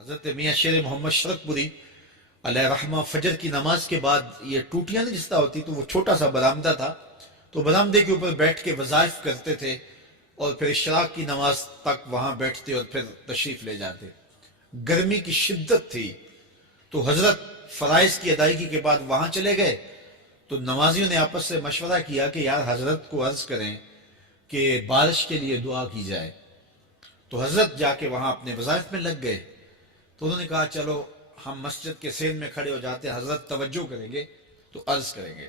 حضرت میاں شیر محمد شرک پوری علیہ رحمہ فجر کی نماز کے بعد یہ ٹوٹیاں نہیں جس طرح ہوتی تو وہ چھوٹا سا برآمدہ تھا، تو برآمدے کے اوپر بیٹھ کے وظائف کرتے تھے اور پھر اشراق کی نماز تک وہاں بیٹھتے اور پھر تشریف لے جاتے۔ گرمی کی شدت تھی تو حضرت فرائض کی ادائیگی کے بعد وہاں چلے گئے، تو نمازیوں نے آپس سے مشورہ کیا کہ یار حضرت کو عرض کریں کہ بارش کے لیے دعا کی جائے۔ تو حضرت جا کے وہاں اپنے وظائف میں لگ گئے، تو انہوں نے کہا چلو ہم مسجد کے سین میں کھڑے ہو جاتے ہیں، حضرت توجہ کریں گے تو عرض کریں گے۔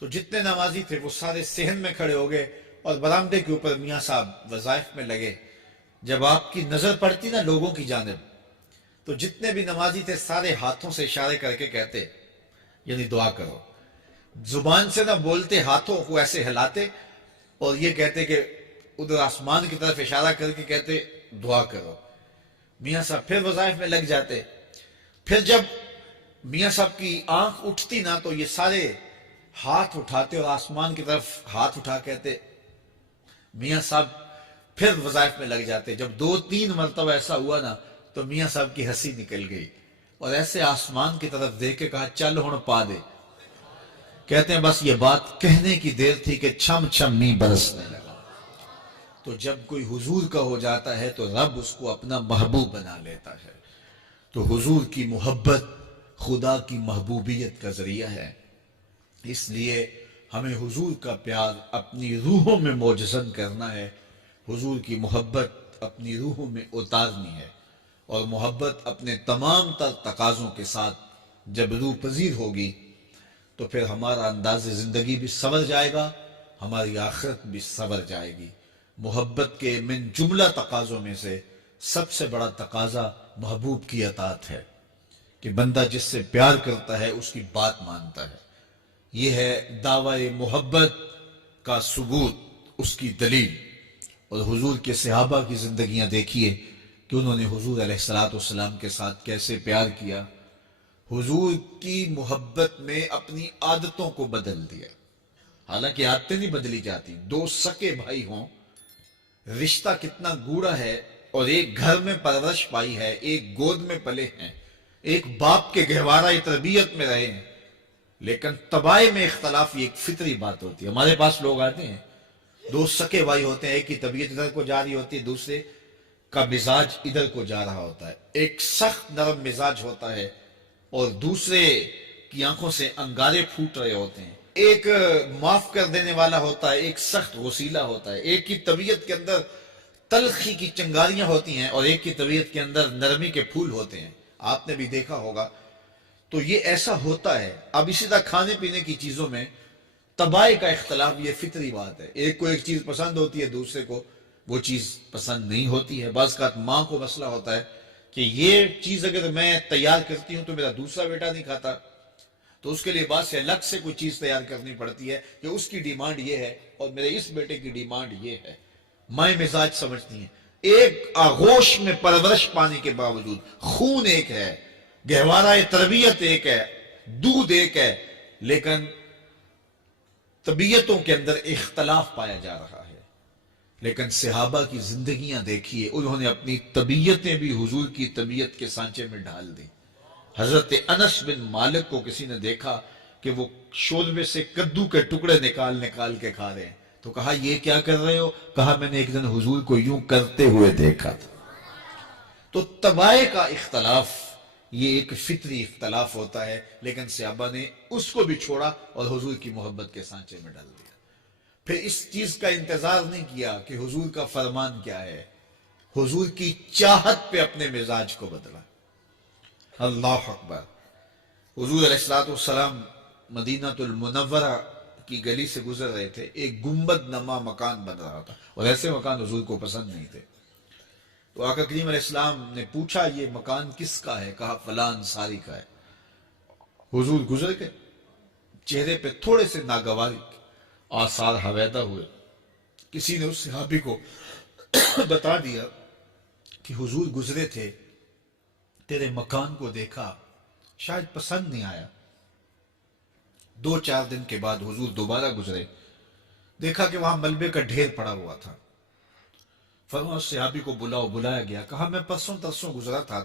تو جتنے نمازی تھے وہ سارے صحن میں کھڑے ہو گئے اور برآمدے کے اوپر میاں صاحب وظائف میں لگے۔ جب آپ کی نظر پڑتی نا لوگوں کی جانب، تو جتنے بھی نمازی تھے سارے ہاتھوں سے اشارے کر کے کہتے یعنی دعا کرو، زبان سے نہ بولتے، ہاتھوں کو ایسے ہلاتے اور یہ کہتے کہ ادھر آسمان کی طرف اشارہ کر کے کہتے دعا کرو۔ میاں صاحب پھر وظائف میں لگ جاتے۔ پھر جب میاں صاحب کی آنکھ اٹھتی نا تو یہ سارے ہاتھ اٹھاتے اور آسمان کی طرف ہاتھ اٹھا کہتے۔ میاں صاحب پھر وظائف میں لگ جاتے۔ جب 2-3 مرتبہ ایسا ہوا نا تو میاں صاحب کی ہنسی نکل گئی اور ایسے آسمان کی طرف دیکھ کے کہا چل ہن پا دے۔ کہتے ہیں بس یہ بات کہنے کی دیر تھی کہ چھم چھم می برسنے لگا۔ تو جب کوئی حضور کا ہو جاتا ہے تو رب اس کو اپنا محبوب بنا لیتا ہے۔ تو حضور کی محبت خدا کی محبوبیت کا ذریعہ ہے، اس لیے ہمیں حضور کا پیار اپنی روحوں میں موجزن کرنا ہے، حضور کی محبت اپنی روحوں میں اتارنی ہے، اور محبت اپنے تمام تر تقاضوں کے ساتھ جب روح پذیر ہوگی تو پھر ہمارا انداز زندگی بھی سنور جائے گا، ہماری آخرت بھی سنور جائے گی۔ محبت کے من جملہ تقاضوں میں سے سب سے بڑا تقاضا محبوب کی اطاعت ہے، کہ بندہ جس سے پیار کرتا ہے اس کی بات مانتا ہے۔ یہ ہے دعوی محبت کا ثبوت، اس کی دلیل۔ اور حضور کے صحابہ کی زندگیاں دیکھیے کہ انہوں نے حضور علیہ السلام کے ساتھ کیسے پیار کیا، حضور کی محبت میں اپنی عادتوں کو بدل دیا۔ حالانکہ عادتیں نہیں بدلی جاتی، 2 سکے بھائی ہوں، رشتہ کتنا گوڑا ہے، اور ایک گھر میں پرورش پائی ہے، ایک گود میں پلے ہیں، ایک باپ کے گہوارہ تربیت میں رہے ہیں، لیکن طبائع میں اختلاف یہ ایک فطری بات ہوتی ہے۔ ہمارے پاس لوگ آتے ہیں، 2 سکے بھائی ہوتے ہیں، ایک کی طبیعت ادھر کو جا رہی ہوتی ہے، دوسرے کا مزاج ادھر کو جا رہا ہوتا ہے، ایک سخت نرم مزاج ہوتا ہے اور دوسرے کی آنکھوں سے انگارے پھوٹ رہے ہوتے ہیں، ایک معاف کر دینے والا ہوتا ہے، ایک سخت غصیلا ہوتا ہے، ایک کی طبیعت کے اندر تلخی کی چنگاریاں ہوتی ہیں اور ایک کی طبیعت کے اندر نرمی کے پھول ہوتے ہیں۔ آپ نے بھی دیکھا ہوگا، تو یہ ایسا ہوتا ہے۔ اب اسی طرح کھانے پینے کی چیزوں میں طبائع کا اختلاف یہ فطری بات ہے، ایک کو ایک چیز پسند ہوتی ہے، دوسرے کو وہ چیز پسند نہیں ہوتی ہے۔ بعض اوقات ماں کو مسئلہ ہوتا ہے کہ یہ چیز اگر میں تیار کرتی ہوں تو میرا دوسرا بیٹا نہیں کھاتا، تو اس کے لیے بعض سے الگ سے کوئی چیز تیار کرنی پڑتی ہے کہ اس کی ڈیمانڈ یہ ہے اور میرے اس بیٹے کی ڈیمانڈ یہ ہے۔ مائیں مزاج سمجھتی ہیں، ایک آغوش میں پرورش پانے کے باوجود خون ایک ہے، گہوارہ تربیت ایک ہے، دودھ ایک ہے، لیکن طبیعتوں کے اندر اختلاف پایا جا رہا ہے۔ لیکن صحابہ کی زندگیاں دیکھیے، انہوں نے اپنی طبیعتیں بھی حضور کی طبیعت کے سانچے میں ڈھال دی۔ حضرت انس بن مالک کو کسی نے دیکھا کہ وہ شوربے سے کدو کے ٹکڑے نکال کے کھا رہے ہیں، تو کہا یہ کیا کر رہے ہو؟ کہا میں نے ایک دن حضور کو یوں کرتے ہوئے دیکھا تھا۔ تو طبائع کا اختلاف یہ ایک فطری اختلاف ہوتا ہے، لیکن صحابہ نے اس کو بھی چھوڑا اور حضور کی محبت کے سانچے میں ڈال دیا۔ پھر اس چیز کا انتظار نہیں کیا کہ حضور کا فرمان کیا ہے، حضور کی چاہت پہ اپنے مزاج کو بدلا۔ اللہ اکبر۔ حضور علیہ السلام مدینہ المنورہ کی گلی سے گزر رہے تھے، ایک گنبد نما مکان بن رہا تھا اور ایسے مکان حضور کو پسند نہیں تھے۔ تو آقا کریم علیہ السلام نے پوچھا یہ مکان کس کا ہے؟ کہا فلاں انصاری کا ہے۔ حضور گزر گئے، چہرے پہ تھوڑے سے ناگواری آثار حویدہ ہوئے۔ کسی نے اس صحابی کو بتا دیا کہ حضور گزرے تھے، تیرے مکان کو دیکھا، شاید پسند نہیں آیا۔ 2-4 دن کے بعد حضور دوبارہ گزرے، دیکھا کہ وہاں ملبے کا ڈھیر پڑا ہوا تھا۔ فرمایا اس صحابی کو بلایا گیا، کہا میں پرسوں ترسوں گزرا تھا